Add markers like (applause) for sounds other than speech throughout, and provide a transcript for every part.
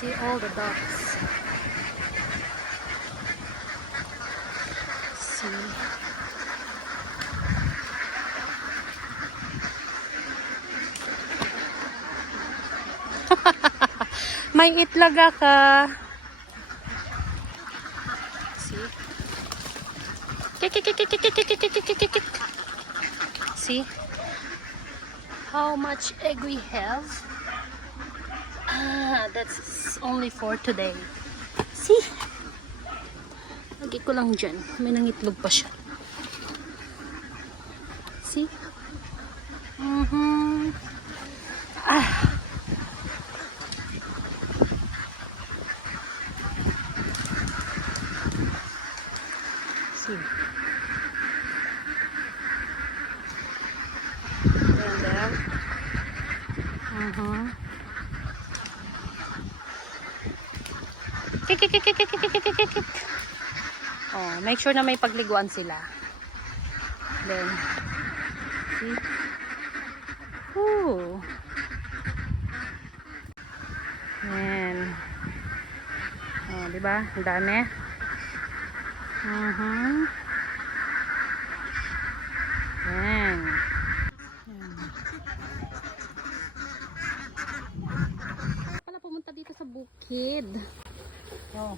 see all the ducks. See. (laughs) May itlaga ka. See? See? How much egg we have? That's only for today. See? Lagi ko lang dyan. May nangitlog pa siya. See? Mm-hmm. Ah. See? Oh, make sure na may pagliguan sila. Then, see? Ooh. Yan. Oh, di ba? Ang dami. Mhm. Yan. Yan. Pala pumunta dito sa bukid. Oh.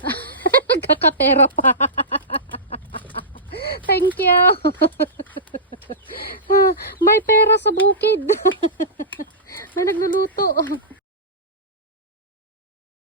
(laughs) Nagkakapera pa. Thank you. (laughs) May pera sa bukid. (laughs) May nagluluto.